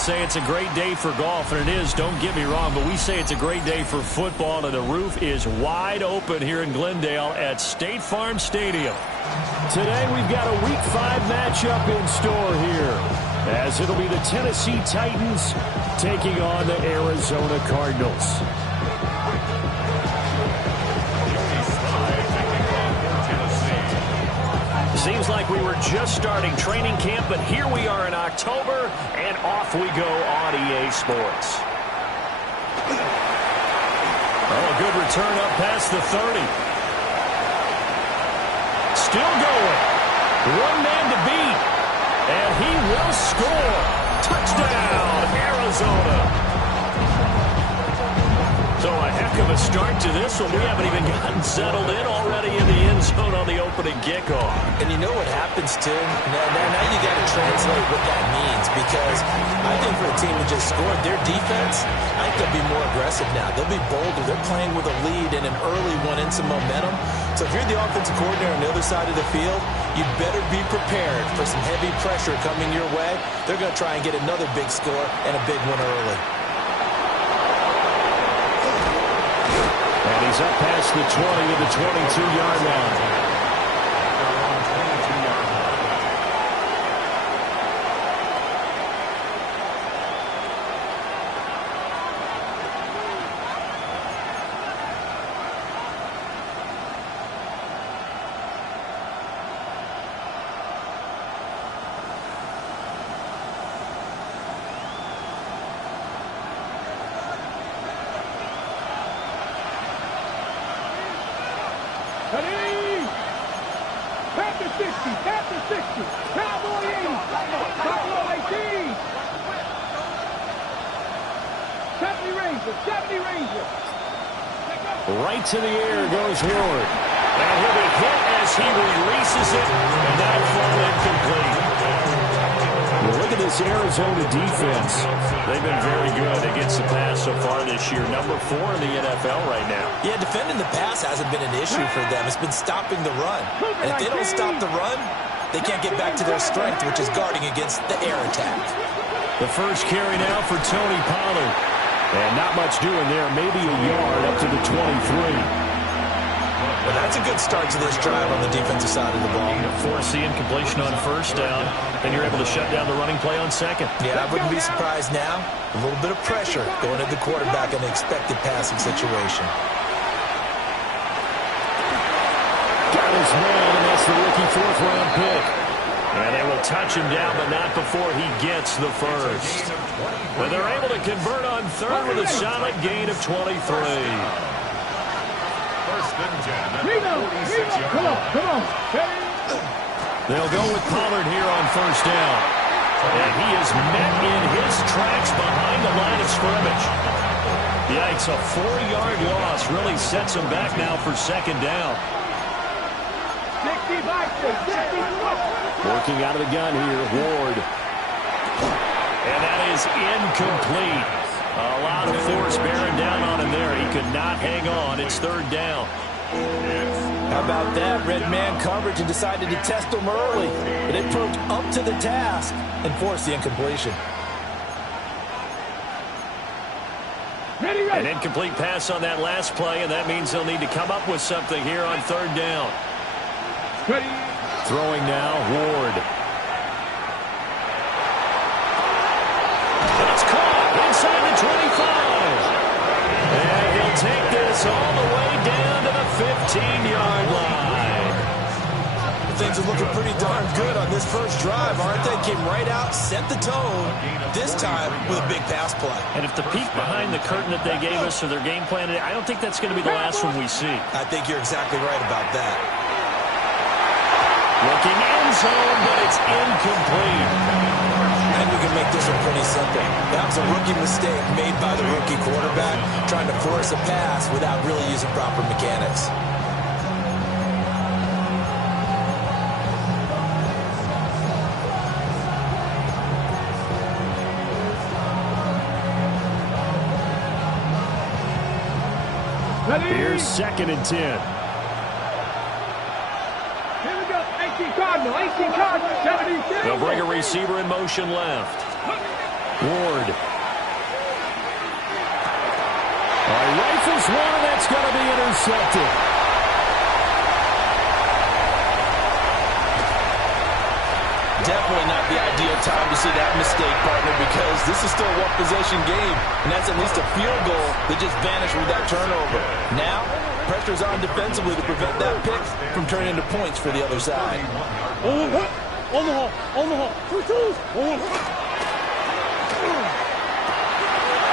say it's a great day for golf, and it is, don't get me wrong, but we say it's a great day for football, and the roof is wide open here in Glendale at State Farm Stadium. Today we've got a Week 5 matchup in store here, as it'll be the Tennessee Titans taking on the Arizona Cardinals. Seems like we were just starting training camp, but here we are in October, and off we go on EA Sports. Oh, a good return up past the 30. Still going. One man to beat, and he will score. Touchdown, Arizona. So a heck of a start to this one. We haven't even gotten settled in already in the end zone on the opening kickoff. And you know what happens, Tim? Now you got to translate what that means, because I think for a team that just scored, their defense, I think they'll be more aggressive now. They'll be bolder. They're playing with a lead and an early one and some momentum. So if you're the offensive coordinator on the other side of the field, you better be prepared for some heavy pressure coming your way. They're going to try and get another big score and a big one early. And he's up past the 20 to the 22-yard line. Right to the air goes Ward. And he'll be hit as he releases it, and that'll fall incomplete. Well, look at this Arizona defense. They've been very good against the pass so far this year. Number 4 in the NFL right now. Yeah, defending the pass hasn't been an issue for them. It's been stopping the run. And if they don't stop the run, they can't get back to their strength, which is guarding against the air attack. The first carry now for Tony Pollard. And not much doing there, maybe a yard up to the 23. Well, that's a good start to this drive on the defensive side of the ball. Force the incompletion on first down, then you're able to shut down the running play on second. Yeah, I wouldn't be surprised now. A little bit of pressure going at the quarterback in an expected passing situation. Got his man, and that's the rookie fourth-round pick. And they will touch him down, but not before he gets the first. But they're able to convert on third with a solid gain of 23. They'll go with Pollard here on first down. And he is met in his tracks behind the line of scrimmage. Yikes, a 4-yard loss really sets him back now for second down. Working out of the gun here, Ward. And that is incomplete. A lot of force bearing down on him there. He could not hang on. It's third down. How about that? Red man coverage and decided to test him early. But it proved up to the task and forced the incompletion. An incomplete pass on that last play, and that means they'll need to come up with something here on third down. Throwing now, Ward. And it's caught inside the 25. And he'll take this all the way down to the 15-yard line. Things are looking pretty darn good on this first drive, aren't they? Came right out, set the tone, this time with a big pass play. And if the peek behind the curtain that they gave us for their game plan, I don't think that's going to be the last one we see. I think you're exactly right about that. Looking end zone, but it's incomplete. I think we can make this one pretty simple. That was a rookie mistake made by the rookie quarterback, trying to force a pass without really using proper mechanics. Here's 2nd and 10. Cardinal, 18 Cardinal, 76. They'll bring a receiver in motion left. Ward. Rifles one, and that's going to be intercepted. Definitely not the ideal time to see that mistake, partner, because this is still a one-possession game, and that's at least a field goal that just vanished with that turnover. Now, pressure's on defensively to prevent that pick from turning into points for the other side.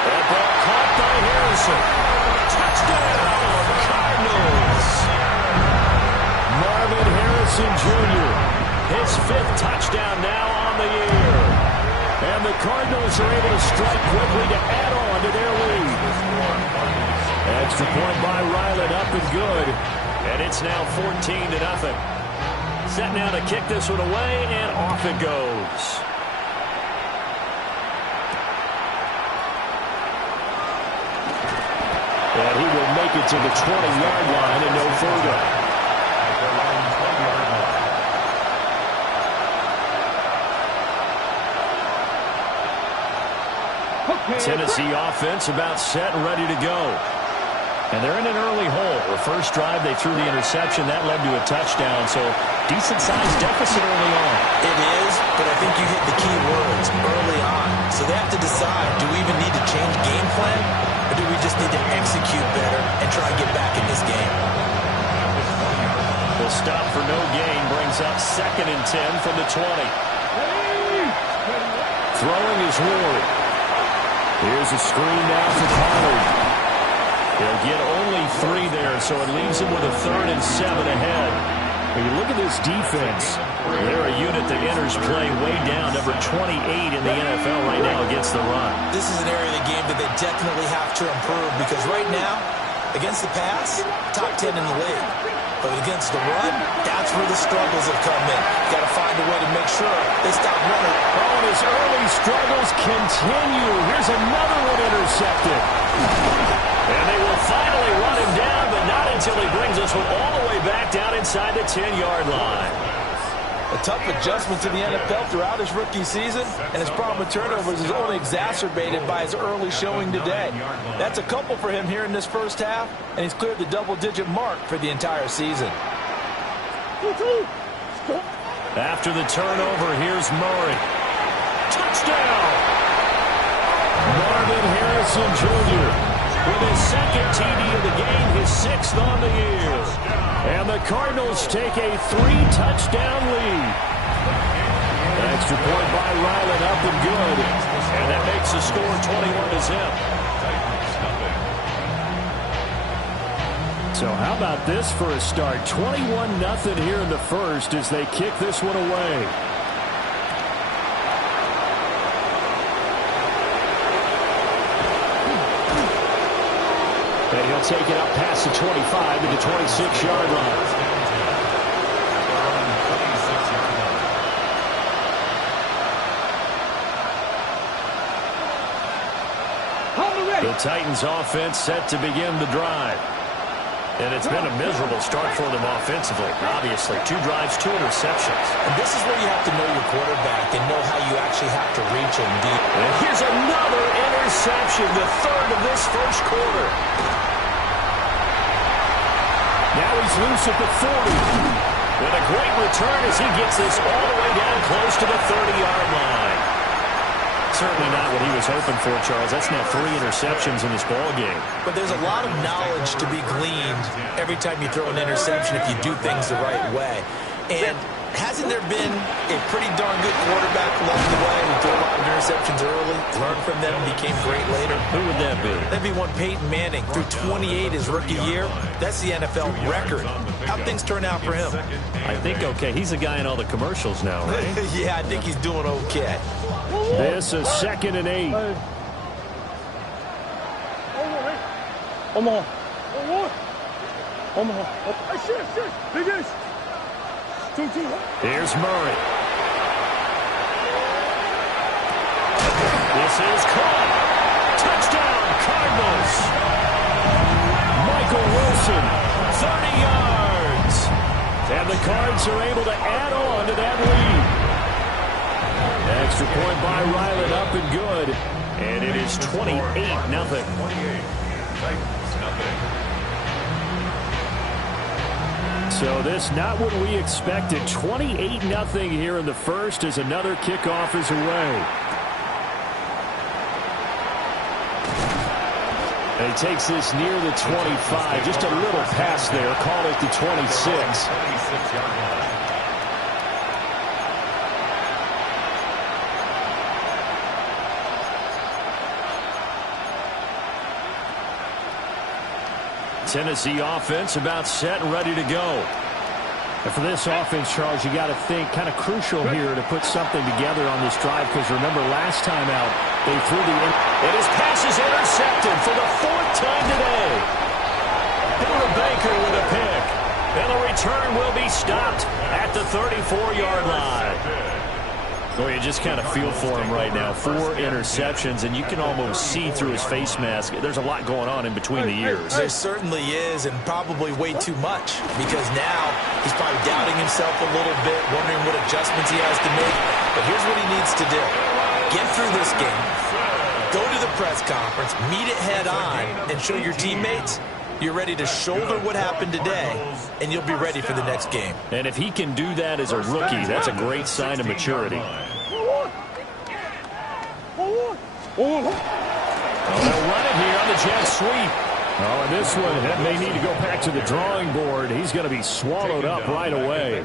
That ball caught by Harrison. Touchdown, Cardinals. Marvin Harrison Jr., his 5th touchdown now on the year. And the Cardinals are able to strike quickly to add on to their lead. Extra point by Ryland, up and good. And it's now 14-0. Set now to kick this one away, and off it goes. And he will make it to the 20-yard line and no further. Tennessee offense about set and ready to go. And they're in an early hole. The first drive, they threw the interception. That led to a touchdown, so decent-sized deficit early on. It is, but I think you hit the key words early on. So they have to decide, do we even need to change game plan, or do we just need to execute better and try and get back in this game? The stop for no gain brings up 2nd and 10 from the 20. Throwing is Ward. Here's a screen now for Pollard. They'll get only 3 there, so it leaves them with a 3rd and 7 ahead. When you look at this defense, they're a unit that enters play way down, number 28 in the NFL right now against the run. This is an area of the game that they definitely have to improve, because right now, against the pass, top 10 in the league. But against the run, that's where the struggles have come in. Got to find a way to make sure they stop running. Oh, and his early struggles continue. Here's another one intercepted. And they will finally run him down, but not until he brings this one all the way back down inside the 10-yard line. A tough adjustment to the NFL throughout his rookie season, and his problem with turnovers is only exacerbated by his early showing today. That's a couple for him here in this first half, and he's cleared the double-digit mark for the entire season. After the turnover, here's Murray. Touchdown! Marvin Harrison Jr. with his 2nd TD of the game, his 6th on the year. And the Cardinals take a 3-touchdown lead. Extra point by Ryland, up and good. And that makes the score 21-0. So how about this for a start? 21-0 here in the first as they kick this one away. And he'll take it up past the 25 to the 26-yard line. The Titans offense set to begin the drive. And it's been a miserable start for them offensively. Obviously, 2 drives, 2 interceptions. And this is where you have to know your quarterback and know how you actually have to reach him deep. And here's another interception, the 3rd of this first quarter. Now he's loose at the 40. And a great return as he gets this all the way down close to the 30-yard line. Certainly not what he was hoping for, Charles. That's now 3 interceptions in this ball game. But there's a lot of knowledge to be gleaned every time you throw an interception if you do things the right way. And hasn't there been a pretty darn good quarterback along the way who threw a lot of interceptions early, learned from them, and became great later? Who would that be? That'd be one Peyton Manning. Threw 28 his rookie year. That's the NFL record. How'd things turn out for him? I think okay. He's the guy in all the commercials now, right? Yeah, I think he's doing okay. This is 2nd and 8. Here's Murray. This is caught. Touchdown, Cardinals. Michael Wilson, 30 yards. And the Cards are able to add on to that lead. Extra point by Ryland, up and good. And it is 28-0. So this not what we expected. 28-0 here in the first as another kickoff is away. And he takes this near the 25. Just a little pass there. Call it the 26. Tennessee offense about set and ready to go. And for this offense, Charles, you got to think kind of crucial here to put something together on this drive, because remember last time out they threw the and his pass is intercepted for the 4th time today. Hiller Baker with a pick, and the return will be stopped at the 34-yard line. Well, you just kind of feel for him right now. 4 interceptions, and you can almost see through his face mask. There's a lot going on in between the ears. There certainly is, and probably way too much, because now he's probably doubting himself a little bit, wondering what adjustments he has to make. But here's what he needs to do. Get through this game, go to the press conference, meet it head on, and show your teammates you're ready to shoulder what happened today, and you'll be ready for the next game. And if he can do that as a rookie, that's a great sign of maturity. They'll run it here on the jet sweep. Oh, and this one that may need to go back to the drawing board. He's going to be swallowed up right away.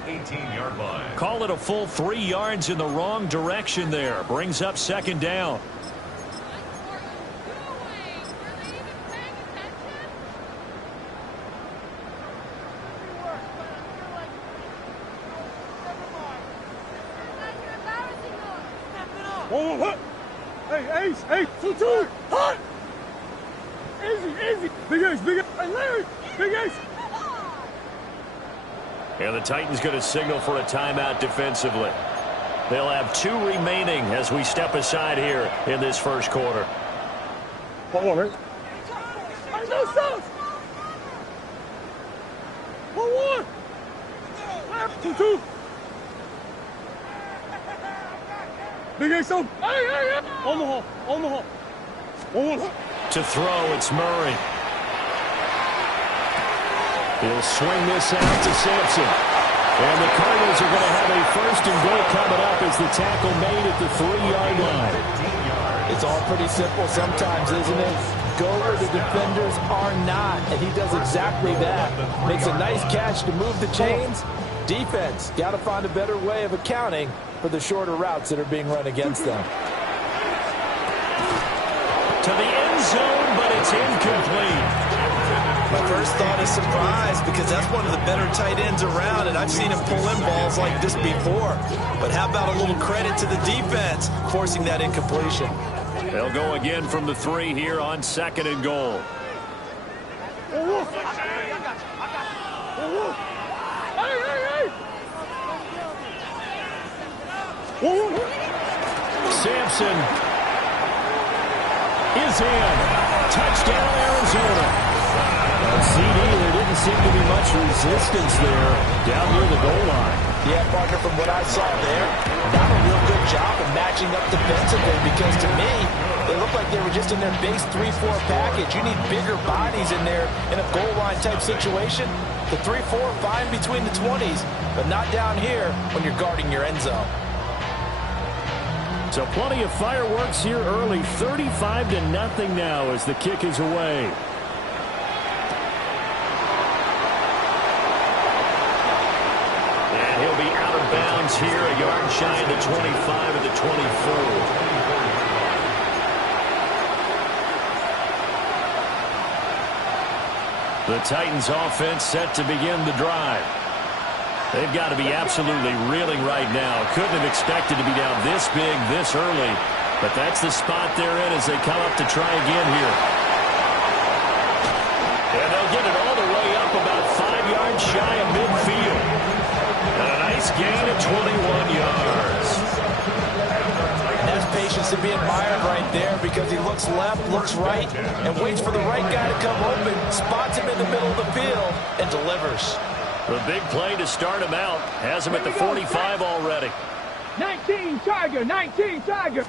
Call it a full 3 yards in the wrong direction there. Brings up 2nd down. Hey, Ace, hey, 2-2, hot! Easy, big Ace, hey, Larry, big Ace. And the Titans going to signal for a timeout defensively. They'll have 2 remaining as we step aside here in this first quarter. Hold on, right? Hey, no stops! 1-1! 2-2! Big Ace, hey! On the hole. 1-1. To throw, it's Murray. He'll swing this out to Sampson. And the Cardinals are going to have a 1st and goal coming up as the tackle made at the 3-yard line. It's all pretty simple sometimes, isn't it? Go where the defenders are not, and he does exactly that. Makes a nice catch to move the chains. Defense, got to find a better way of accounting for the shorter routes that are being run against them. To the end zone, but it's incomplete. My first thought is surprise, because that's one of the better tight ends around, and I've seen him pull in balls like this before. But how about a little credit to the defense forcing that incompletion? They'll go again from the 3 here on 2nd and goal. Sampson is in. Touchdown, Arizona. CD, there didn't seem to be much resistance there down near the goal line. Yeah, partner, from what I saw there, not a real good job of matching up defensively, because to me, they looked like they were just in their base 3-4 package. You need bigger bodies in there in a goal line type situation. The 3-4, fine between the 20s, but not down here when you're guarding your end zone. So plenty of fireworks here early. 35-0 now as the kick is away. And he'll be out of bounds here, a yard shy of the 25 of the 24. The Titans offense set to begin the drive. They've got to be absolutely reeling right now. Couldn't have expected to be down this big, this early. But that's the spot they're in as they come up to try again here. And they'll get it all the way up about 5 yards shy of midfield. And a nice gain of 21 yards. And that's patience to be admired right there, because he looks left, looks right, and waits for the right guy to come open, spots him in the middle of the field, and delivers. The big play to start him out has him at the 45 already. 19 Tiger, 19 Tiger.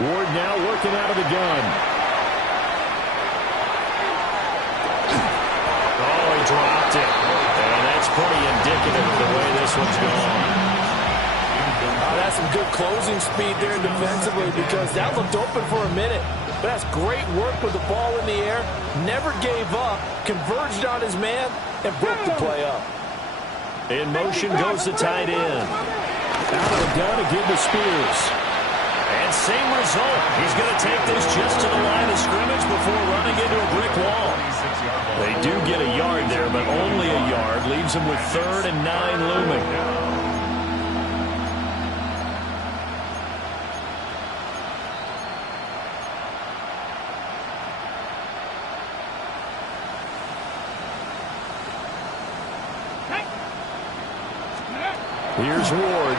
Ward now working out of the gun. Oh, he dropped it. And that's pretty indicative of the way this one's gone. That's some good closing speed there defensively because that looked open for a minute. But that's great work with the ball in the air. Never gave up, converged on his man, and broke the play up. In motion goes the tight end. Out of the gun to give to Spears. And same result. He's going to take this just to the line of scrimmage before running into a brick wall. They do get a yard there, but only a yard. Leaves them with 3rd and 9 looming. Here's Ward.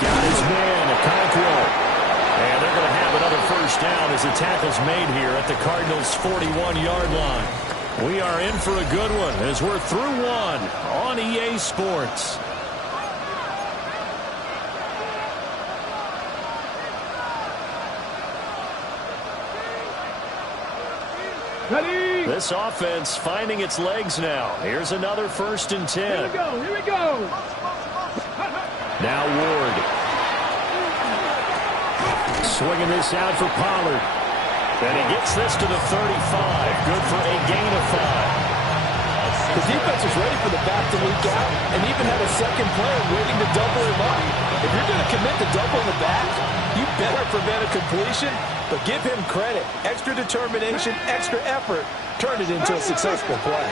Got his man, Okonkwo. And they're going to have another first down as the tackle's made here at the Cardinals' 41-yard line. We are in for a good one as we're through one on EA Sports. Ready? This offense finding its legs now. Here's another 1st and 10. Here we go, here we go. Now Ward. Swinging this out for Pollard. And he gets this to the 35. Good for a gain of 5. The defense was ready for the back to leak out and even had a second player waiting to double him up. If you're going to commit to doubling the back, you better prevent a completion, but give him credit. Extra determination, extra effort, turned it into a successful play.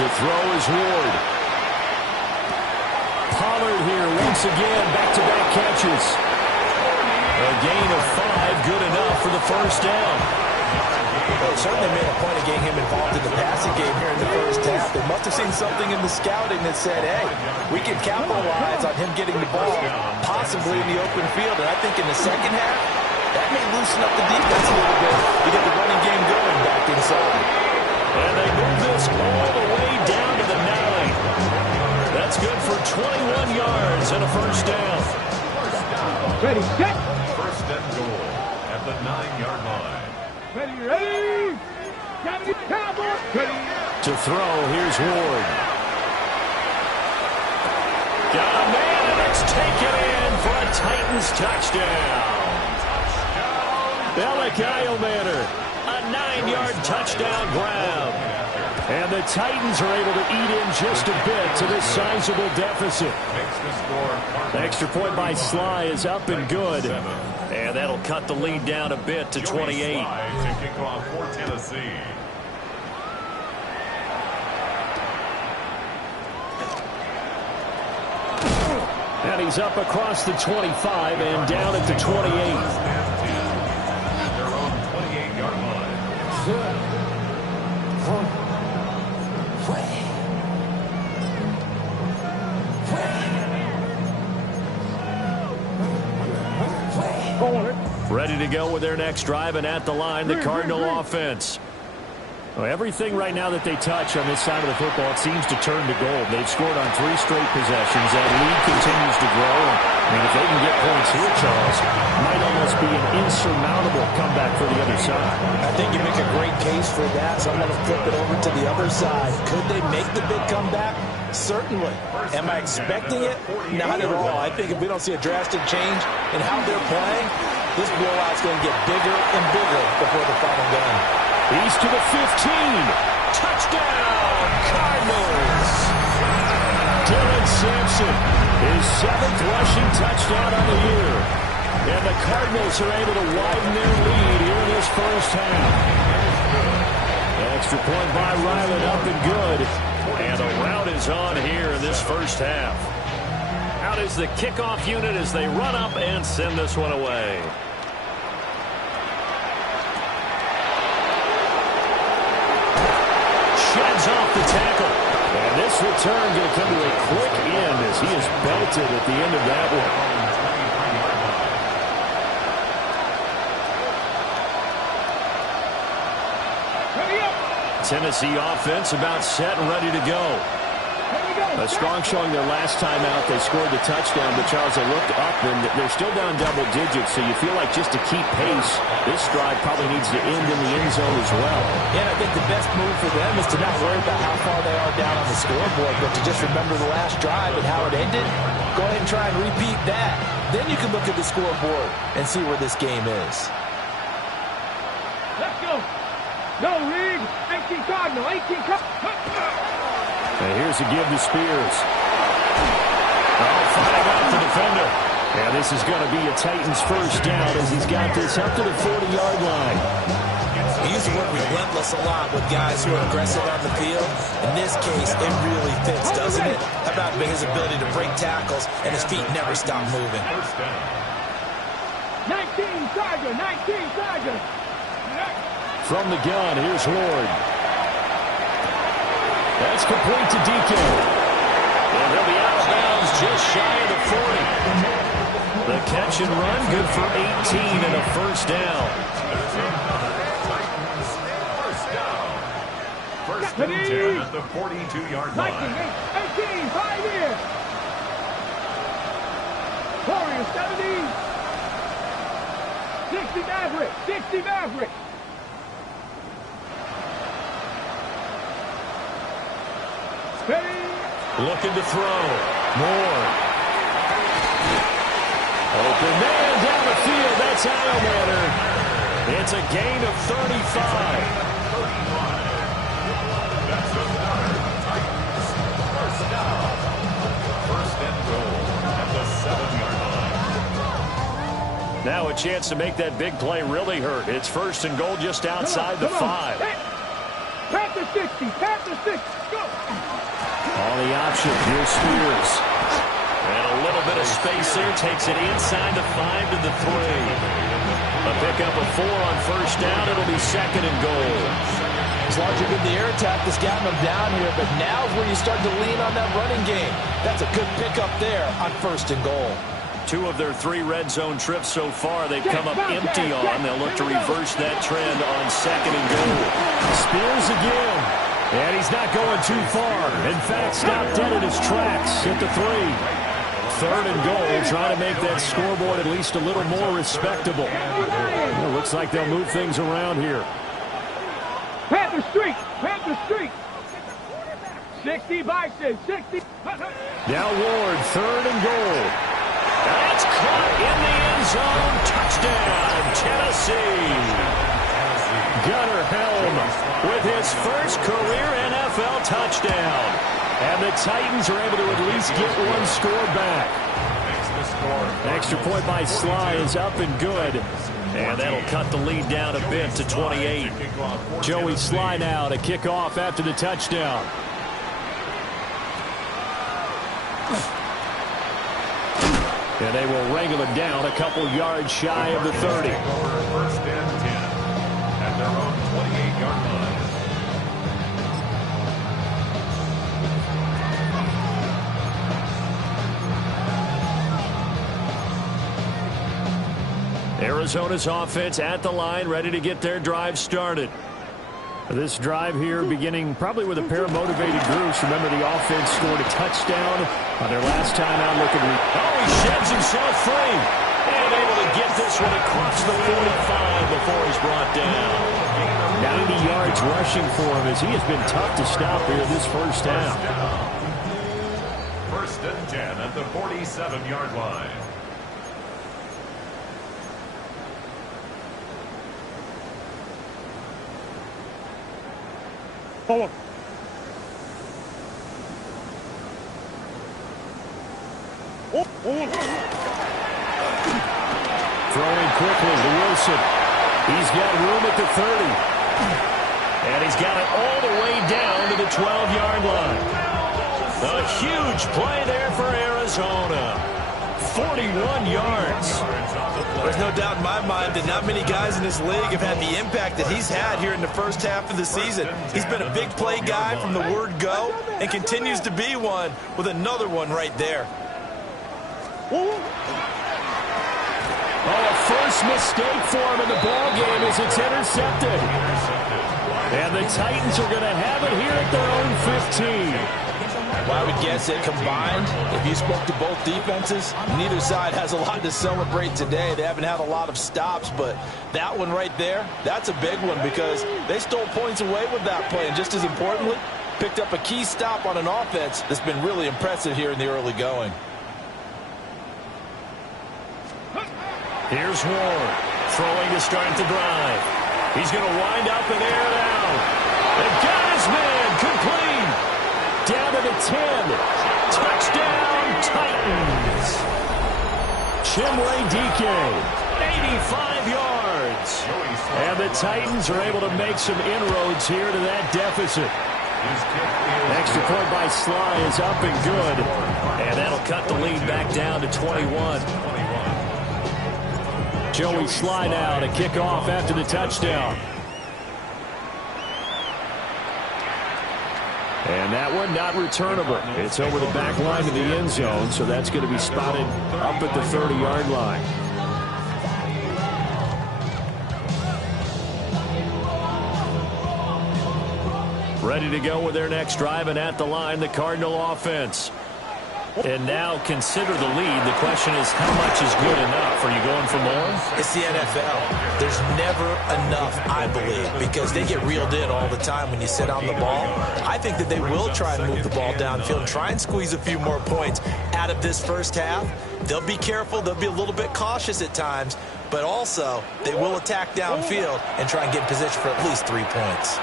To throw is Ward. Pollard here once again, back-to-back catches. A gain of 5, good enough for the first down. Well, they certainly made a point of getting him involved in the passing game here in the first half. They must have seen something in the scouting that said, hey, we can capitalize on him getting the ball, possibly in the open field. And I think in the second half, that may loosen up the defense a little bit to get the running game going back inside. And they move this all the way down to the 9. That's good for 21 yards and a first down. Ready, set. First and goal at the 9-yard line. Ready, ready. Cowboy. Ready. To throw, here's Ward. Got a man, and it's taken in for a Titans touchdown. Bellick Manor, a 9-yard touchdown grab. And the Titans are able to eat in just a bit to this sizable deficit. The extra point by Sly is up and good. And that'll cut the lead down a bit to 28. To kick off for Tennessee. And he's up across the 25 and down at the 28. Their own 28-yard line. Ready to go with their next drive, and at the line, the Cardinal offense. Well, everything right now that they touch on this side of the football, it seems to turn to gold. They've scored on 3 straight possessions. That lead continues to grow. And if they can get points here, Charles, it might almost be an insurmountable comeback for the other side. I think you make a great case for that, so I'm going to flip it over to the other side. Could they make the big comeback? Certainly. Am I expecting it? Not at all. I think if we don't see a drastic change in how they're playing, this blowout's going to get bigger and bigger before the final gun. He's to the 15. Touchdown, Cardinals. Dylan Sampson, his 7th rushing touchdown on the year. And the Cardinals are able to widen their lead here in this first half. Extra point by Ryland, up and good. And a rout is on here in this first half. Out is the kickoff unit as they run up and send this one away. Sheds off the tackle. And this return going to come to a quick end as he is belted at the end of that one. Tennessee offense about set and ready to go. Here we go. A strong showing their last time out. They scored the touchdown, but Charles, they looked up, and they're still down double digits, so you feel like just to keep pace, this drive probably needs to end in the end zone as well. And I think the best move for them is to not worry about how far they are down on the scoreboard, but to just remember the last drive and how it ended. Go ahead and try and repeat that. Then you can look at the scoreboard and see where this game is. Let's go. No, Reed. 18 Cardinal. 18 Cardinal. And here's a give to Spears. Fighting off the defender. And this is going to be a Titans first down as he's got this up to the 40-yard line. We use the word relentless a lot with guys who are aggressive on the field. In this case, it really fits, doesn't it? How about his ability to break tackles and his feet never stop moving? 19 Tiger. 19 Tiger. From the gun, here's Ward. That's complete to Deacon. And he'll be out of bounds just shy of the 40. The catch and run, good for 18 and a first down. First and 10 at the 42-yard line. 18, 5 years. Warriors, 70. 60 Maverick. 60 Maverick. Looking to throw. Moore. Open man down the field. That's Alamander. It's a gain of 35. That's the start. First down. First and goal at the 7-yard line. Now a chance to make that big play really hurt. It's first and goal just outside the 5. Panther 60. Panther 60. Go. On the option, here's Spears. And a little bit of space there. Takes it inside the 5 to the 3. A pickup of 4 on first down. It'll be second and goal. It's largely been the air attack that's gotten them down here, but now's where you start to lean on that running game. That's a good pickup there on first and goal. 2 of their 3 red zone trips so far they've come up empty on. They'll look to reverse that trend on second and goal. Spears again. And he's not going too far. In fact, stopped dead in his tracks at the 3. Third and goal, trying to make that scoreboard at least a little more respectable. Well, looks like they'll move things around here. Panther Street. Panther Street. 60 Bison. 60. Now Ward, third and goal. That's caught in the end zone. Touchdown, Tennessee. Gunnar Helm with his first career NFL touchdown. And the Titans are able to at least get one score back. Extra point by Sly is up and good. And that'll cut the lead down a bit to 28. Joey Sly now to kick off after the touchdown. And they will wrangle it down a couple yards shy of the 30. First and 10 at their own 28-yard line. Arizona's offense at the line, ready to get their drive started. This drive here beginning probably with a pair of motivated groups. Remember, the offense scored a touchdown on their last time out looking. Oh, he sheds himself free. And able to get this one across the 45 before he's brought down. 90 yards rushing for him as he has been tough to stop here this first half. First and 10 at the 47-yard line. Forward. Throwing quickly to Wilson. He's got room at the 30. And he's got it all the way down to the 12-yard line. A huge play there for Arizona. 41 yards. There's no doubt in my mind that not many guys in this league have had the impact that he's had here in the first half of the season. He's been a big play guy from the word go and continues to be one with another one right there. Oh, a first mistake for him in the ball game as it's intercepted. And the Titans are going to have it here at their own 15. Well, I would guess that combined, if you spoke to both defenses, neither side has a lot to celebrate today. They haven't had a lot of stops, but that one right there, that's a big one because they stole points away with that play. And just as importantly, picked up a key stop on an offense that's been really impressive here in the early going. Here's Ward, throwing to start the drive. He's going to wind up and air it out. And got his man, complete. Down to the 10. Touchdown, Titans. Chimway DK, 85 yards. And the Titans are able to make some inroads here to that deficit. Extra point by Sly is up and good. And that'll cut the lead back down to 21. Joey Sly now to kick off after the touchdown. And that one not returnable. It's over the back line of the end zone, so that's going to be spotted up at the 30-yard line. Ready to go with their next drive, and at the line, the Cardinal offense. And now consider the lead. The question is, how much is good enough? Are you going for more? It's the NFL. There's never enough, I believe, because they get reeled in all the time when you sit on the ball. I think that they will try and move the ball downfield and try and squeeze a few more points out of this first half. They'll be careful. They'll be a little bit cautious at times, but also they will attack downfield and try and get in position for at least 3 points.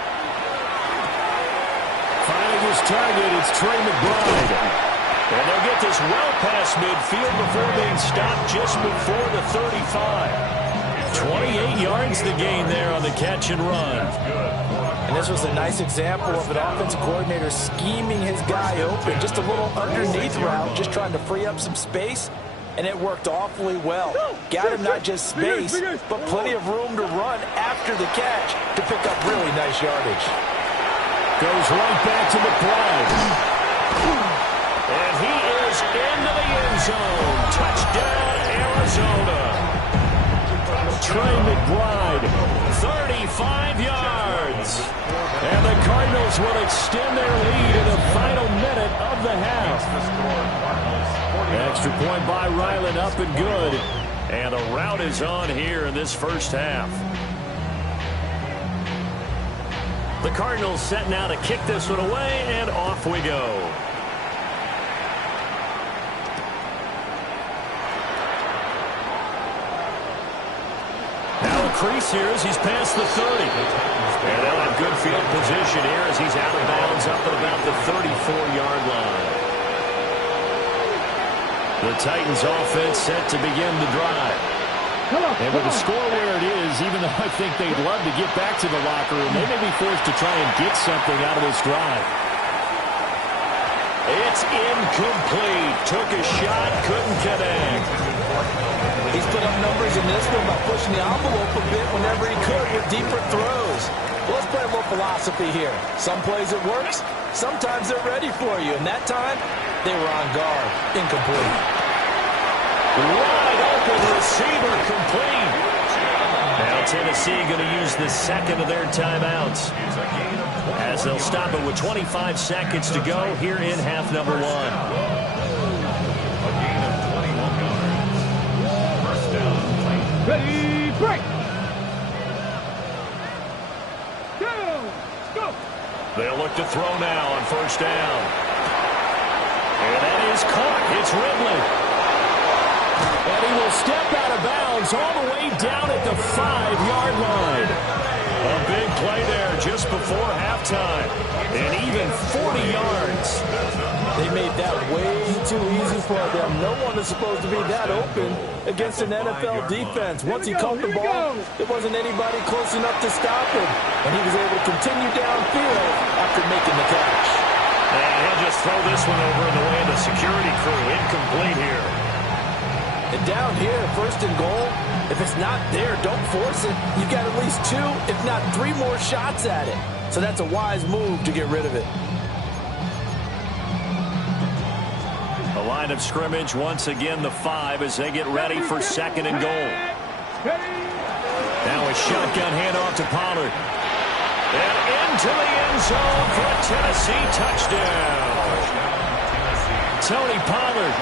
Finding his target, it's Trey McBride. And they'll get this well past midfield before being stopped just before the 35. 28 yards the gain there on the catch and run. And this was a nice example of an offensive coordinator scheming his guy open. Just a little underneath route, just trying to free up some space. And it worked awfully well. Got him not just space, but plenty of room to run after the catch to pick up really nice yardage. Goes right back to McBride. And he is into the end zone. Touchdown, Arizona. Trey McBride, 35 yards. And the Cardinals will extend their lead in the final minute of the half. Extra point by Ryland, up and good. And a rout is on here in this first half. The Cardinals set now to kick this one away, and off we go. Crease here as he's past the 30. And they'll have good field position here as he's out of bounds up at about the 34-yard line. The Titans offense set to begin the drive. And with the score where it is, even though I think they'd love to get back to the locker room, they may be forced to try and get something out of this drive. It's incomplete. Took a shot, couldn't connect. He's put up numbers in this one by pushing the envelope a bit whenever he could with deeper throws. Well, let's play a little philosophy here. Some plays it works. Sometimes they're ready for you. And that time, they were on guard. Incomplete. Wide open receiver, complete. Now Tennessee going to use the second of their timeouts as they'll stop it with 25 seconds to go here in half number one. Ready, break! Go! They'll look to throw now on first down. And that is caught. It's Ridley. And he will step out of bounds all the way down at the 5-yard line. A big play there just before halftime. And even 40 yards. They made that way too easy for them. No one is supposed to be that open against an NFL defense. Once he caught the ball, there wasn't anybody close enough to stop him. And he was able to continue downfield after making the catch. And he'll just throw this one over in the way of the security crew. Incomplete here. And down here, first and goal, if it's not there, don't force it. You've got at least 2, if not 3 more shots at it. So that's a wise move to get rid of it. The line of scrimmage, once again, the 5 as they get ready for second and goal. Now a shotgun handoff to Pollard. And into the end zone for a Tennessee touchdown. Tony Pollard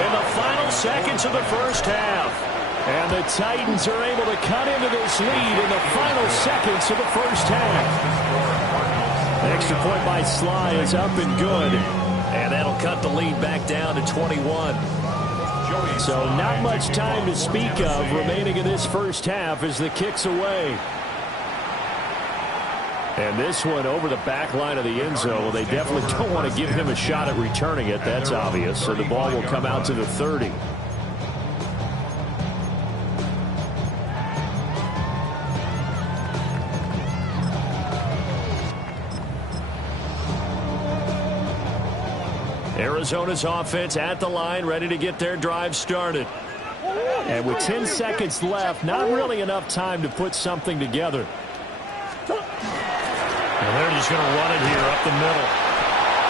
in the final seconds of the first half. And the Titans are able to cut into this lead in the final seconds of the first half. The extra point by Sly is up and good. And that'll cut the lead back down to 21. So not much time to speak of remaining in this first half as the kick's away. And this one over the back line of the end zone. Well, they definitely don't want to give him a shot at returning it. That's obvious. So the ball will come out to the 30. Arizona's offense at the line, ready to get their drive started. And with 10 seconds left, not really enough time to put something together. And they're just going to run it here up the middle.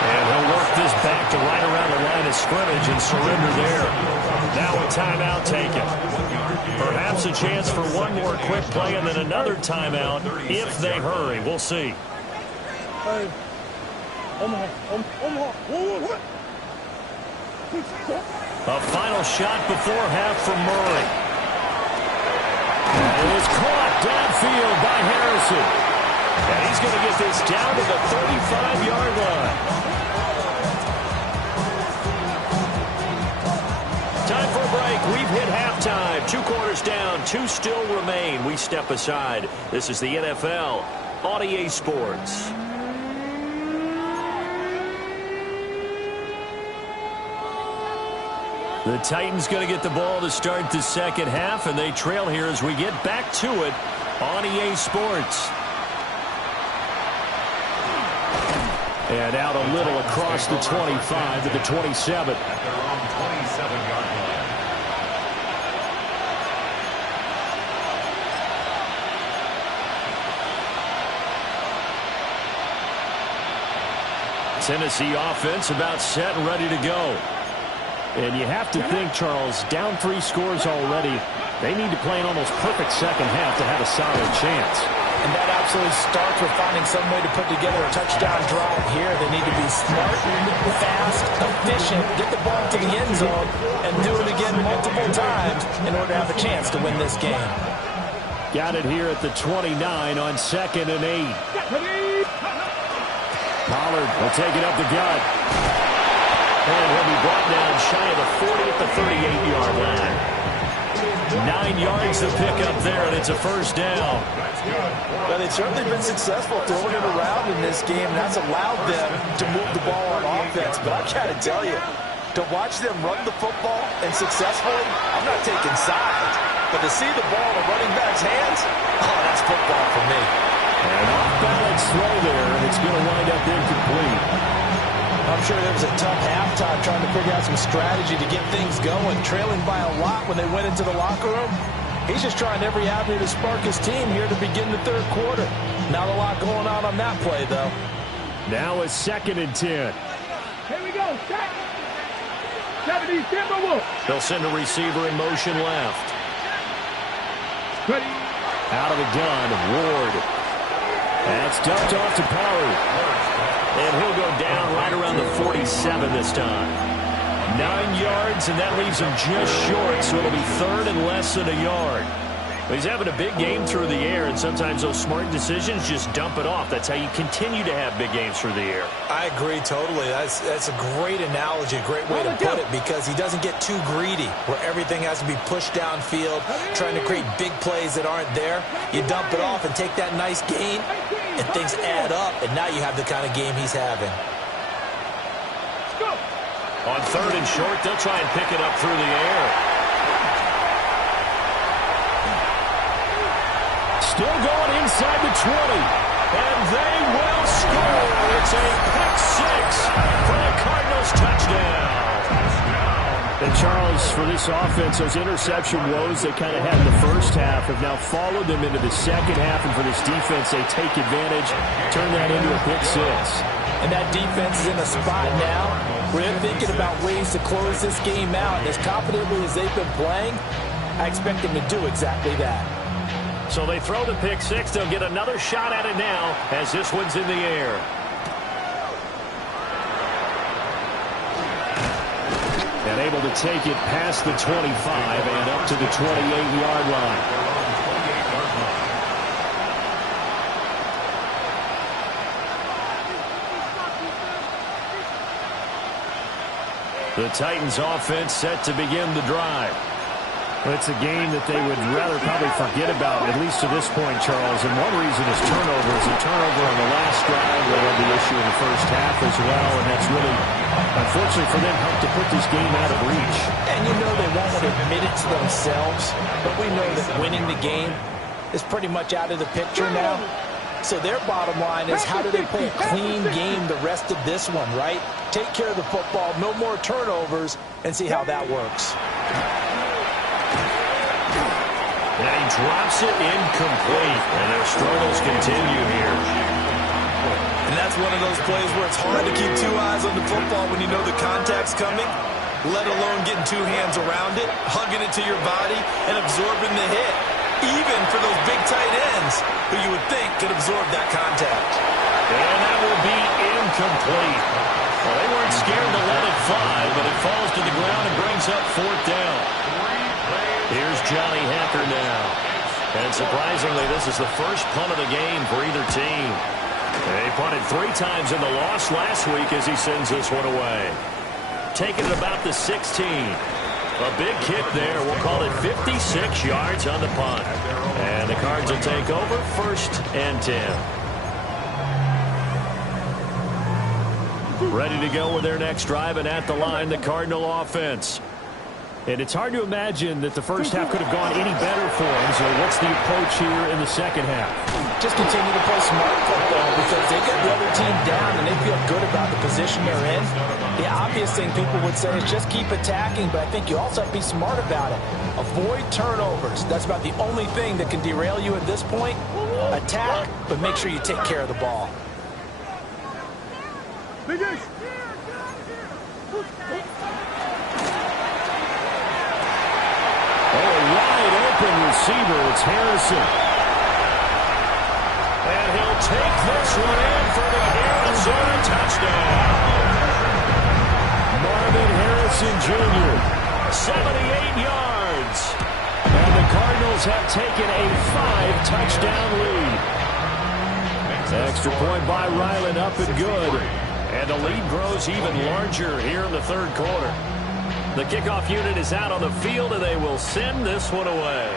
And he'll work this back to right around the line of scrimmage and surrender there. Now a timeout taken. Perhaps a chance for one more quick play and then another timeout if they hurry. We'll see. A final shot before half from Murray. And it is caught downfield by Harrison. And he's going to get this down to the 35-yard line. Time for a break. We've hit halftime. 2 quarters down. 2 still remain. We step aside. This is the NFL on EA Sports. The Titans going to get the ball to start the second half, and they trail here as we get back to it on EA Sports. And out a little across the 25 to the 27. At their own 27-yard line. Tennessee offense about set and ready to go. And you have to think, Charles, down 3 scores already. They need to play an almost perfect second half to have a solid chance. And that absolutely starts with finding some way to put together a touchdown drive here. They need to be smart, fast, efficient, get the ball to the end zone, and do it again multiple times in order to have a chance to win this game. Got it here at the 29 on 2nd and 8. Pollard will take it up the gut. And he'll be brought down shy of the 40 at the 38-yard line. 9 yards to pick up there, and it's a first down. Well, they've certainly been successful throwing it around in this game, and that's allowed them to move the ball on offense. But I got to tell you, to watch them run the football and successfully, I'm not taking sides. But to see the ball in a running back's hands, oh, that's football for me. An off-balance throw there, and it's going to wind up incomplete. I'm sure there was a tough halftime trying to figure out some strategy to get things going, trailing by a lot when they went into the locker room. He's just trying every avenue to spark his team here to begin the third quarter. Not a lot going on that play, though. Now a 2nd and 10. Here we go. Stop. 70, Timberwolves. They'll send a receiver in motion left. Ready. Out of the gun, Ward. That's dumped off to Pollard. And he'll go down right around the 47 this time. 9 yards, and that leaves him just short, so it'll be 3rd and less than a yard. He's having a big game through the air, and sometimes those smart decisions just dump it off. That's how you continue to have big games through the air. I agree totally. That's a great analogy, a great way to put it, because he doesn't get too greedy where everything has to be pushed downfield, trying to create big plays that aren't there. You dump it off and take that nice gain, and things add up, and now you have the kind of game he's having. On 3rd and short, they'll try and pick it up through the air. Still going inside the 20. And they will score. It's a pick 6 for the Cardinals touchdown. And Charles, for this offense, those interception woes they kind of had in the first half have now followed them into the second half. And for this defense, they take advantage, turn that into a pick 6. And that defense is in a spot now where they're thinking about ways to close this game out. And as confidently as they've been playing, I expect them to do exactly that. So they throw the pick 6. They'll get another shot at it now as this one's in the air. And able to take it past the 25 and up to the 28-yard line. The Titans offense set to begin the drive. Well, it's a game that they would rather probably forget about, at least to this point, Charles. And one reason is turnovers. A turnover on the last drive. They had the issue in the first half as well, and that's really, unfortunately for them, helped to put this game out of reach. And you know they won't admit it to themselves, but we know that winning the game is pretty much out of the picture now. So their bottom line is, how do they play a clean game the rest of this one, right? Take care of the football, no more turnovers, and see how that works. And he drops it incomplete. And their struggles continue here. And that's one of those plays where it's hard to keep two eyes on the football when you know the contact's coming, let alone getting two hands around it, hugging it to your body, and absorbing the hit. Even for those big tight ends who you would think could absorb that contact. And that will be incomplete. Well, they weren't scared to let it fly, but it falls to the ground and brings up fourth down. Here's Johnny Hacker now. And surprisingly, this is the first punt of the game for either team. They punted 3 times in the loss last week as he sends this one away. Taking it about the 16. A big kick there. We'll call it 56 yards on the punt. And the Cards will take over, 1st and 10. Ready to go with their next drive, and at the line, the Cardinal offense. And it's hard to imagine that the first half could have gone any better for them. So what's the approach here in the second half? Just continue to play smart football because they got the other team down and they feel good about the position they're in. The obvious thing people would say is just keep attacking, but I think you also have to be smart about it. Avoid turnovers. That's about the only thing that can derail you at this point. Attack, but make sure you take care of the ball. Receiver, it's Harrison. And he'll take this one in for the Arizona touchdown. Marvin Harrison Jr. 78 yards. And the Cardinals have taken a 5-touchdown lead. Extra point by Ryland, up and good. And the lead grows even larger here in the third quarter. The kickoff unit is out on the field, and they will send this one away.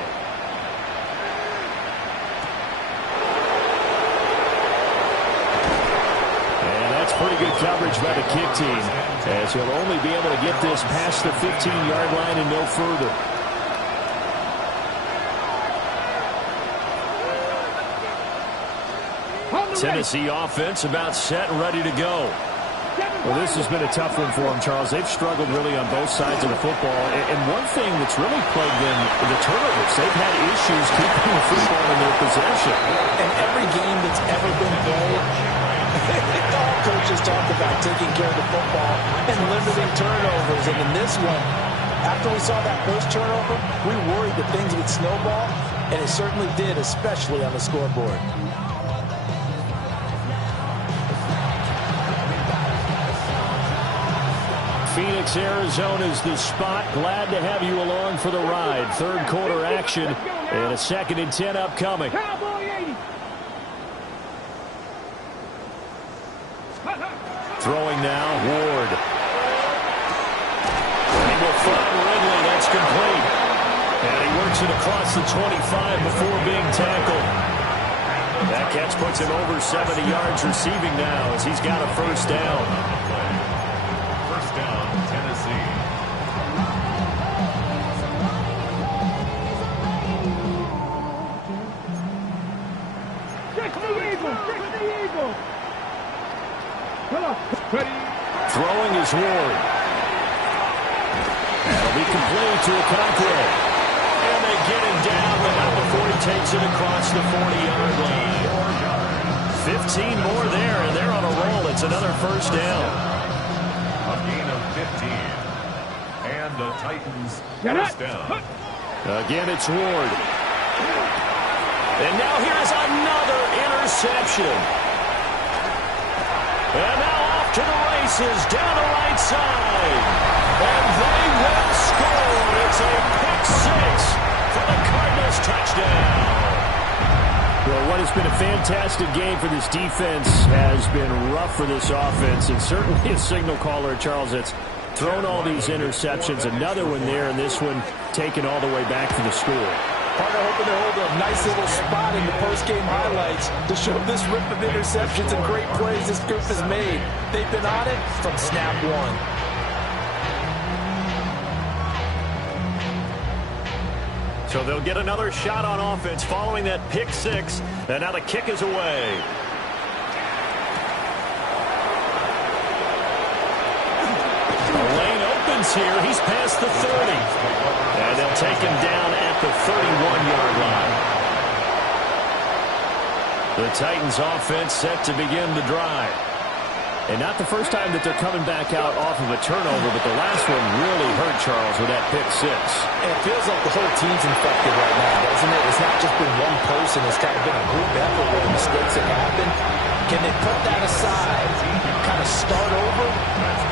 Pretty good coverage by the kick team, as he'll only be able to get this past the 15-yard line and no further. Tennessee offense about set and ready to go. Well, this has been a tough one for them, Charles. They've struggled really on both sides of the football. And one thing that's really plagued them, the turnovers. They've had issues keeping the football in their possession. And every game that's ever been played, all coaches talk about taking care of the football and limiting turnovers. And in this one, after we saw that first turnover, we worried that things would snowball, and it certainly did, especially on the scoreboard. Phoenix, Arizona's the spot. Glad to have you along for the ride. Third quarter action and a 2nd and 10 upcoming. Throwing now, Ward. And he will find Ridley. That's complete. And he works it across the 25 before being tackled. That catch puts him over 70 yards receiving now as he's got a first down. First down, Tennessee. Check the eagle! Check the eagle! Throwing is Ward. That'll be complete to Okonkwo. And they get him down, but not before he takes it across the 40-yard line. 15 more there, and they're on a roll. It's another first down. A gain of 15. And the Titans first down. Again, it's Ward. And now here's another interception. And now off to the races down the right side. And they will score. It's a pick six for the Cardinals touchdown. Well, what has been a fantastic game for this defense has been rough for this offense, and certainly a signal caller, Charles, that's thrown all these interceptions. Another one there, and this one taken all the way back for the score. Partner hoping to hold a nice little spot in the post-game highlights to show this rip of interceptions and great plays this group has made. They've been on it from snap one. So they'll get another shot on offense following that pick six. And now the kick is away. Lane opens here. He's past the 30. And they'll take him down at the 31-yard line. The Titans offense set to begin the drive. And not the first time that they're coming back out off of a turnover, but the last one really hurt Charles with that pick six. And it feels like the whole team's infected right now, doesn't it? It's not just been one person. It's kind of been a group effort where the mistakes have happened. Can they put that aside, kind of start over,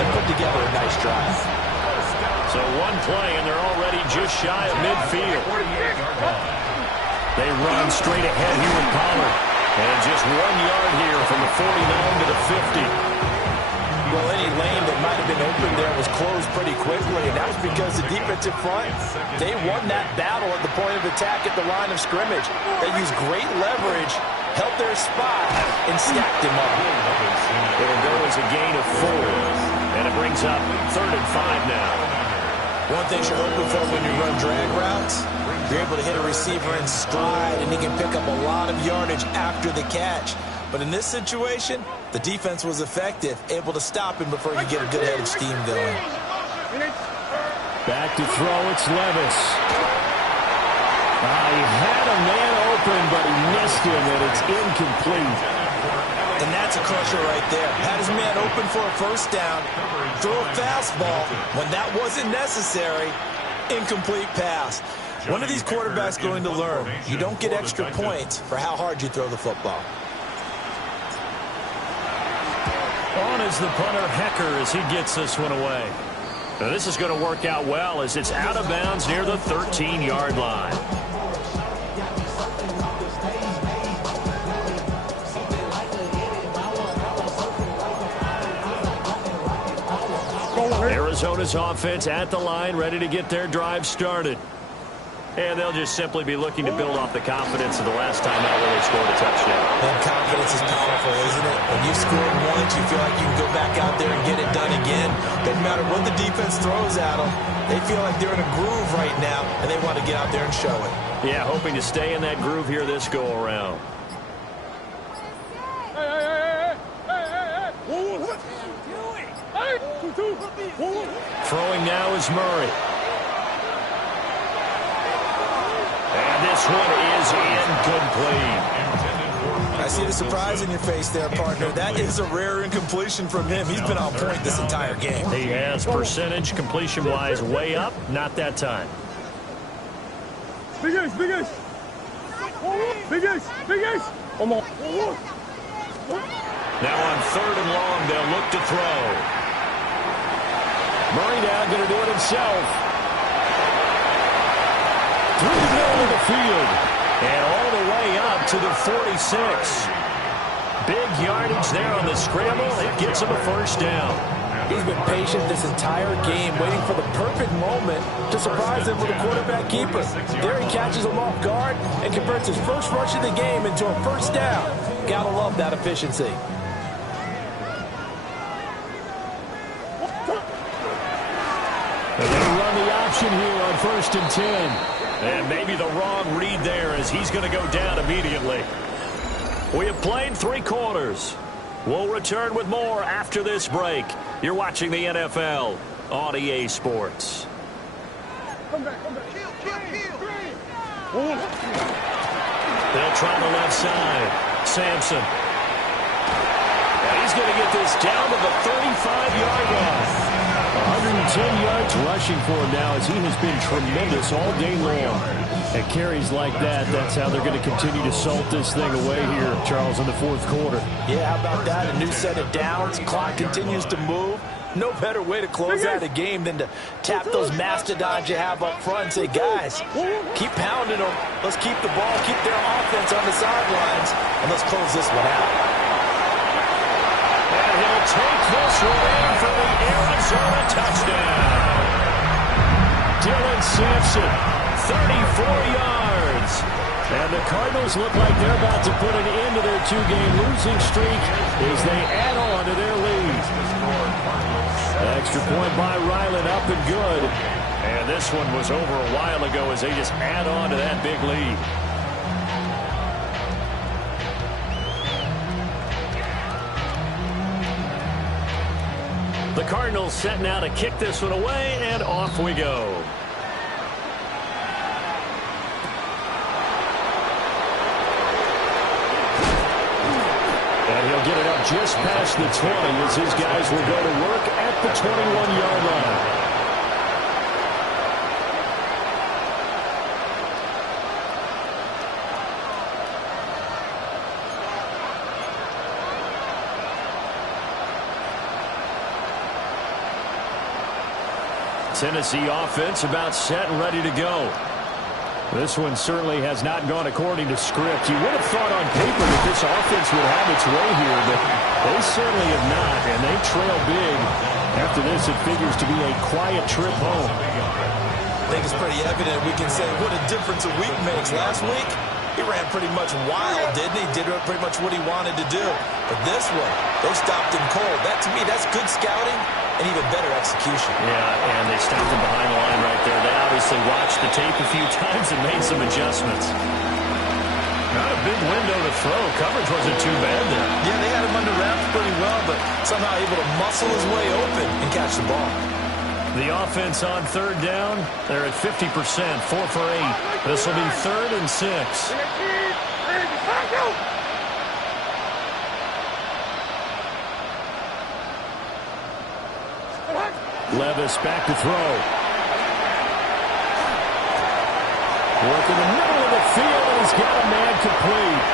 and put together a nice drive? So one play, and they're already just shy of midfield. They run straight ahead here with Pollard. And just 1 yard here from the 49 to the 50. Well, any lane that might have been open there was closed pretty quickly, and that was because the defensive front, they won that battle at the point of attack at the line of scrimmage. They used great leverage, held their spot, and stacked him up. It'll go as a gain of 4, and it brings up 3rd and 5 now. One thing you're hoping for when you run drag routes, you're able to hit a receiver in stride, and he can pick up a lot of yardage after the catch. But in this situation, the defense was effective, able to stop him before you get a good head of steam going. Back to throw, it's Levis. He had a man open, but he missed him, and it's incomplete. And that's a crusher right there. Had his man open for a first down, throw a fastball. When that wasn't necessary, incomplete pass. When are these quarterbacks going to learn? You don't get extra points for how hard you throw the football. On is the punter, Hecker, as he gets this one away. Now this is going to work out well as it's out of bounds near the 13-yard line. Arizona's offense at the line, ready to get their drive started. And they'll just simply be looking to build off the confidence of the last time out where they scored a touchdown. And confidence is powerful, isn't it? When you've scored once, you feel like you can go back out there and get it done again. Doesn't matter what the defense throws at them. They feel like they're in a groove right now, and they want to get out there and show it. Yeah, hoping to stay in that groove here this go-around. Throwing now is Murray. And this one is incomplete. I see the surprise in your face there, partner. That is a rare incompletion from him. He's been on point this entire game. He has percentage completion-wise way up. Not that time. Big ace, big ace. Big ace, big ace. Come on. Now on 3rd and long, they'll look to throw. Murray now going to do it himself. Through the middle of the field. And all the way up to the 46. Big yardage there on the scramble. It gets him a first down. He's been patient this entire game, waiting for the perfect moment to surprise him with a quarterback keeper. There he catches him off guard and converts his first rush of the game into a first down. Gotta love that efficiency. And they run the option here on 1st and 10. And maybe the wrong read there as he's going to go down immediately. We have played 3 quarters. We'll return with more after this break. You're watching the NFL on EA Sports. Come back, come back. They'll try the left side. Sampson. And he's going to get this down to the 35-yard line. 110 yards rushing for him now as he has been tremendous all day long. At carries like that, that's how they're going to continue to salt this thing away here, Charles, in the 4th quarter. Yeah, how about that? A new set of downs. Clock continues to move. No better way to close out a game than to tap those mastodons you have up front and say, guys, keep pounding them. Let's keep the ball, keep their offense on the sidelines, and let's close this one out. And he'll take this one in for the Arizona touchdown. Dylan Sampson, 34 yards. And the Cardinals look like they're about to put an end to their two-game losing streak as they add on to their lead. Extra point by Ryland, up and good. And this one was over a while ago as they just add on to that big lead. The Cardinals set now to kick this one away, and off we go. And he'll get it up just past the 20 as his guys will go to work at the 21-yard line. Tennessee offense about set and ready to go. This one certainly has not gone according to script. You would have thought on paper that this offense would have its way here, but they certainly have not, and they trail big. After this, it figures to be a quiet trip home. I think it's pretty evident. We can say what a difference a week makes. Last week, he ran pretty much wild, didn't he? Did pretty much what he wanted to do. But this one, they stopped him cold. That, to me, that's good scouting and even better execution. Yeah, and they stopped him behind the line right there. They obviously watched the tape a few times and made some adjustments. Not a big window to throw. Coverage wasn't too bad there. Yeah, they had him under wraps pretty well, but somehow able to muscle his way open and catch the ball. The offense on third down. They're at 50%, 4 for 8. This will be 3rd and 6. Levis back to throw. Work in the middle of the field, and he's got a man complete.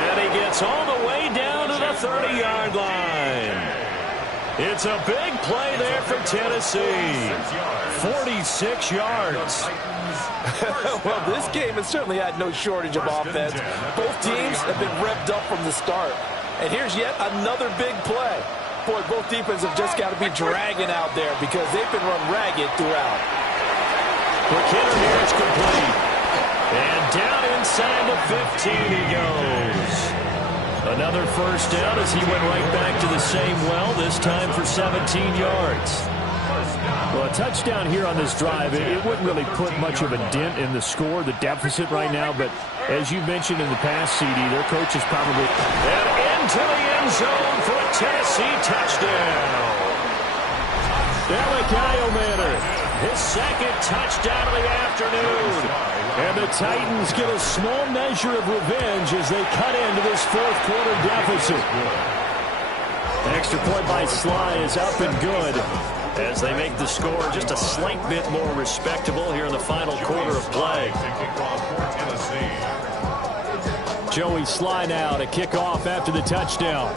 And he gets all the way down to the 30-yard line. It's a big play there for Tennessee. 46 yards. Well, this game has certainly had no shortage of offense. Both teams have been revved up from the start. And here's yet another big play. Boy, both defenses have just got to be dragging out there because they've been run ragged throughout. McKinnon here is complete. And down inside the 15 he goes. Another first down as he went right back to the same well, this time for 17 yards. Well, a touchdown here on this drive, it wouldn't really put much of a dent in the score, the deficit right now, but as you mentioned in the past, CD, their coach is probably... And into the end zone for a Tennessee touchdown. Malachi Manor, his second touchdown of the afternoon. And the Titans get a small measure of revenge as they cut into this fourth quarter deficit. Extra point by Sly is up and good as they make the score just a slight bit more respectable here in the final quarter of play. Joey Sly now to kick off after the touchdown.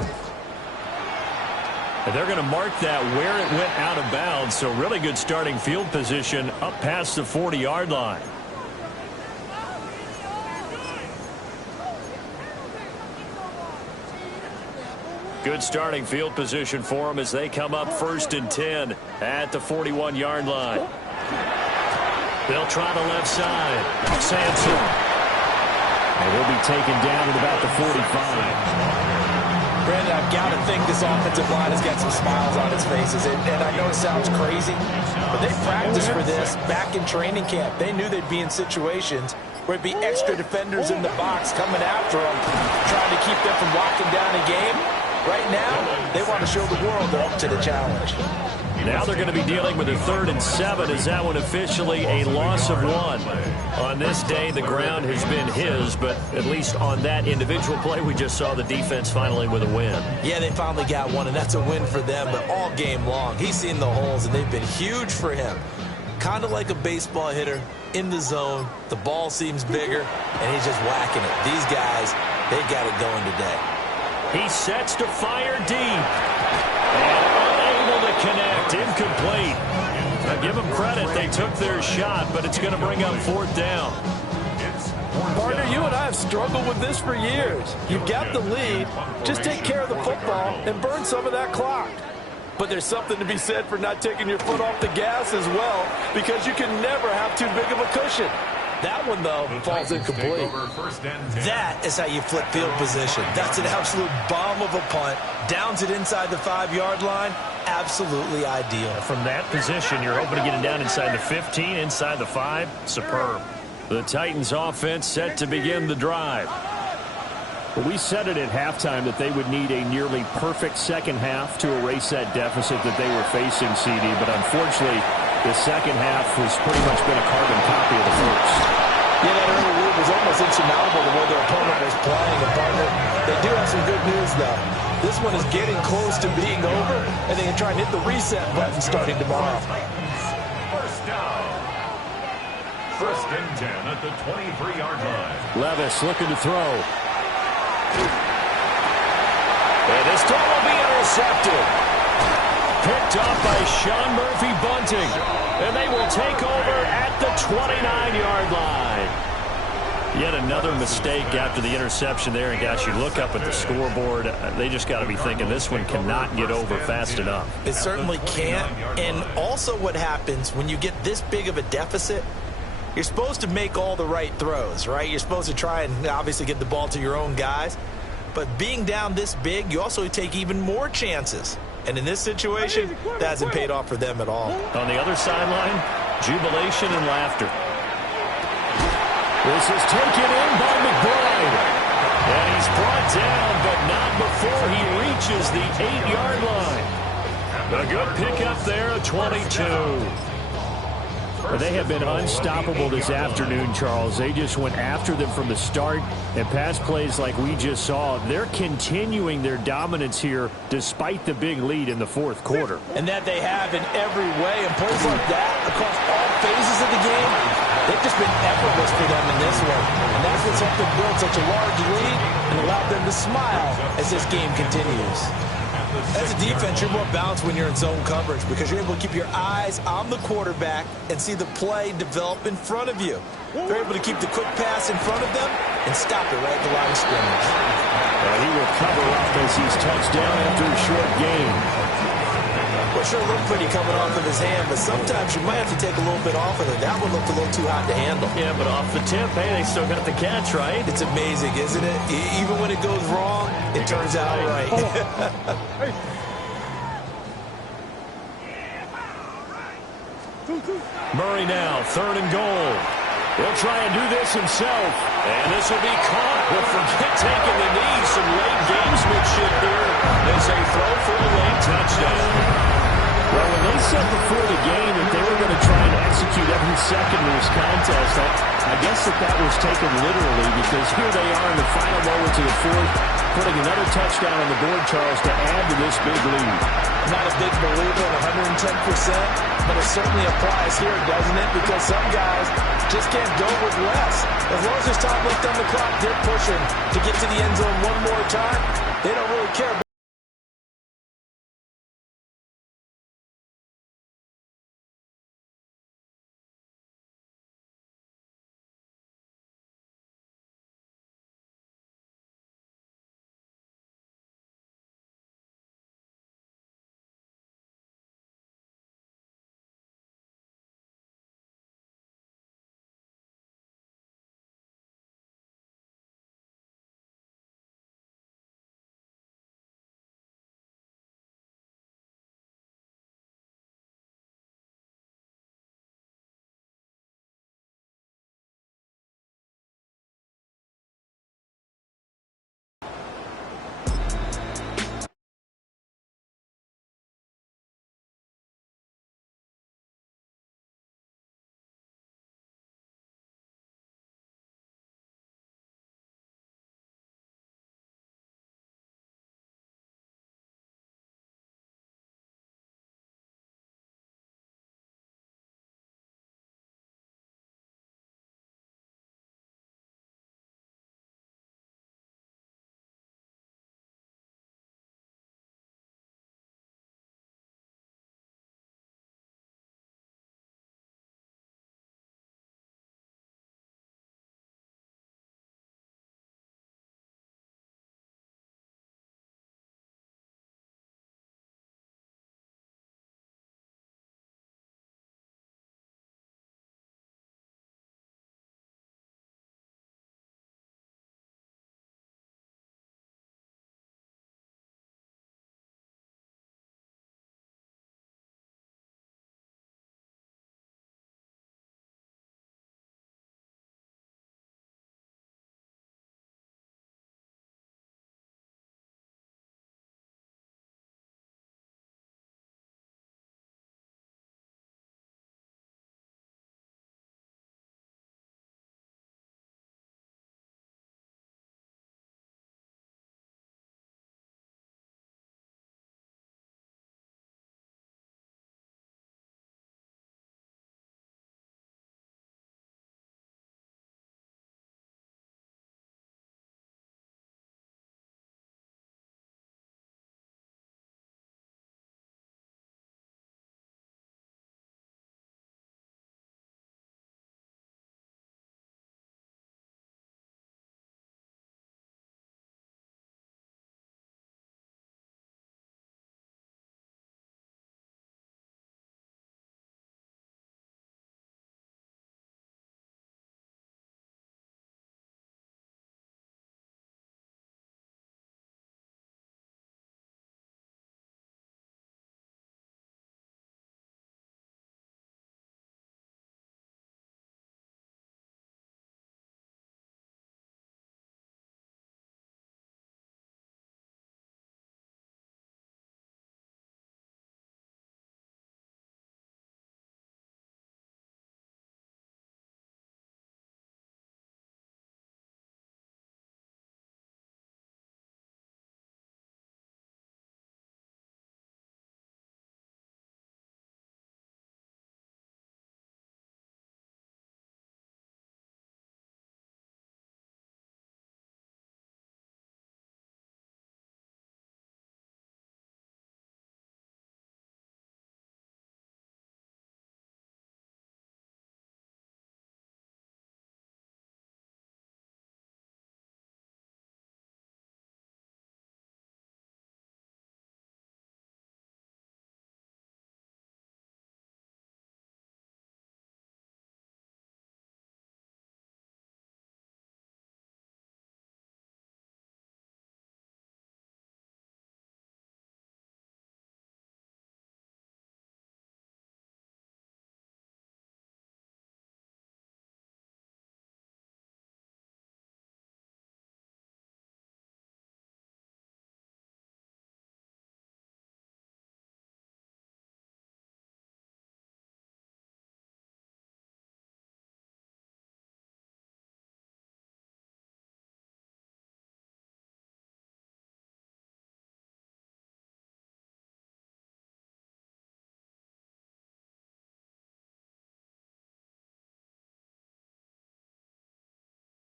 And they're going to mark that where it went out of bounds, so really good starting field position up past the 40-yard line. Good starting field position for them as they come up 1st and 10 at the 41-yard line. They'll try the left side. Sampson. And he'll be taken down at about the 45. Brandon, I've got to think this offensive line has got some smiles on its faces. And I know it sounds crazy, but they practiced for this back in training camp. They knew they'd be in situations where it'd be extra defenders in the box coming after them, trying to keep them from locking down a game. Right now, they want to show the world they're up to the challenge. Now they're going to be dealing with a 3rd and 7 as that one officially a loss of 1. On this day, the ground has been his, but at least on that individual play, we just saw the defense finally with a win. Yeah, they finally got one, and that's a win for them, but all game long, he's seen the holes, and they've been huge for him. Kind of like a baseball hitter in the zone. The ball seems bigger, and he's just whacking it. These guys, they got it going today. He sets to fire deep. And unable to connect. Incomplete. Now give them credit. They took their shot, but it's going to bring up fourth down. Partner, you and I have struggled with this for years. You've got the lead. Just take care of the football and burn some of that clock. But there's something to be said for not taking your foot off the gas as well, because you can never have too big of a cushion. That one, though, falls incomplete. That is how you flip field position. That's an absolute bomb of a punt. Downs it inside the 5-yard line. Absolutely ideal. From that position, you're hoping to get it down inside the 15, inside the 5. Superb. The Titans offense set to begin the drive. Well, we said it at halftime that they would need a nearly perfect second half to erase that deficit that they were facing, CD. But unfortunately, the second half has pretty much been a carbon copy of the first. Yeah, that early lead was almost insurmountable the way their opponent was playing. And, partner, they do have some good news, though. This one is getting close to being over, and they can try and hit the reset button starting tomorrow. First down. First and 10 at the 23-yard line. Levis looking to throw. And this time will be intercepted. Picked up by Sean Murphy-Bunting. And they will take over at the 29-yard line. Yet another mistake after the interception there. And, gosh, you look up at the scoreboard. They just got to be thinking this one cannot get over fast enough. It certainly can't. And also what happens when you get this big of a deficit, you're supposed to make all the right throws, right? You're supposed to try and obviously get the ball to your own guys. But being down this big, you also take even more chances. And in this situation, that hasn't paid off for them at all. On the other sideline, jubilation and laughter. This is taken in by McBride. And he's brought down, but not before he reaches the 8-yard line. A good pickup there at 22. They have been unstoppable this afternoon, Charles. They just went after them from the start, and pass plays like we just saw, they're continuing their dominance here despite the big lead in the fourth quarter. And that they have in every way. And plays like that across all phases of the game, they've just been effortless for them in this one. And that's what's helped them build such a large lead and allowed them to smile as this game continues. As a defense, you're more balanced when you're in zone coverage because you're able to keep your eyes on the quarterback and see the play develop in front of you. They're able to keep the quick pass in front of them and stop it right at the line of scrimmage. He will cover up as he's touched down after a short gain. Well, sure looked pretty coming off of his hand, but sometimes you might have to take a little bit off of it. That one looked a little too hot to handle. Yeah, but off the tip, hey, they still got the catch, right? It's amazing, isn't it? Even when it goes wrong, it turns out right. Murray now, 3rd and goal. He'll try and do this himself. And this will be caught. We'll forget taking the knee. Some late gamesmanship here as they throw for a late touchdown. Well, when they said before the game that they were going to try and execute every second of this contest, I guess that was taken literally because here they are in the final moments of the fourth, putting another touchdown on the board, Charles, to add to this big lead. I'm not a big believer in 110%, but it certainly applies here, doesn't it? Because some guys just can't go with less. As long as there's time left on the clock, they're pushing to get to the end zone one more time. They don't really care.